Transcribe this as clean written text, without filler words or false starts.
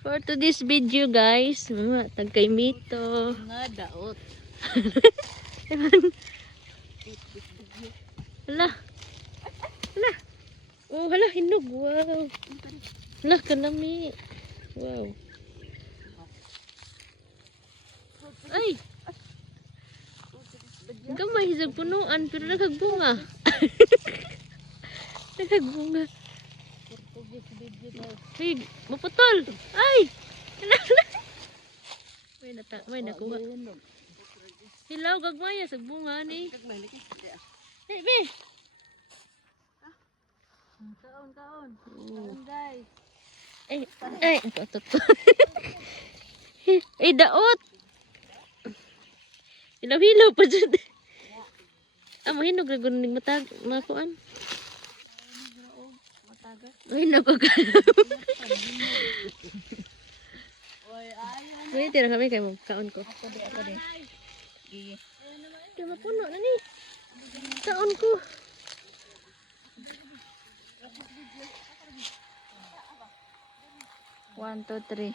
For today's video guys, tagkay mito. Nga daot. Hala. Hala. Oh, hala hinog. Wow. Hala kanami. Wow. Ay. Gamay sa punuan pero nakagbunga. Nakagbunga. Hey, maputol. Ay. May nakuha. Hilaw gagmaya sa bunga ni. Hey, be. Kaon. Oh. Guys. Ay, patot. Ay, daot. Hilaw-hilaw pa dyan. Mahinog na guning matag. Makuan. Ay, napagkalam. Ay, tira kami kayo magkaon ko. Ako de. Kaya mapuno na ni. Kaon ko. One, two, three.